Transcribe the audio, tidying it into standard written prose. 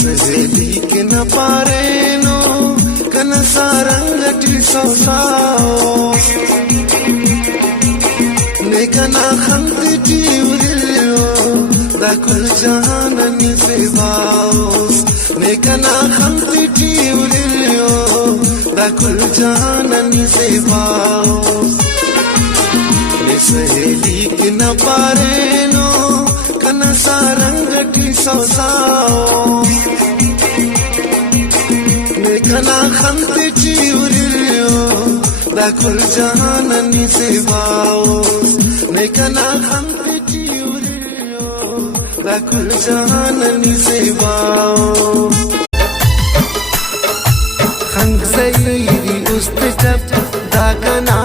सहेली के न पारेनो कन सारंगटी सौसाओ ने कना खंती उरियो दा कुल जहाननी से बाओस ने कना खंती उरियो दा कुल जहाननी से बाओस ने सहेली के न पारेनो कन सारंगटी सौसाओ ने कना खंती उरियो दा कुल जहाननी से बाओस ने कना खंती उरियो दा कुल जहाननी से बाओस खंग सईरी उस्त जब दा कना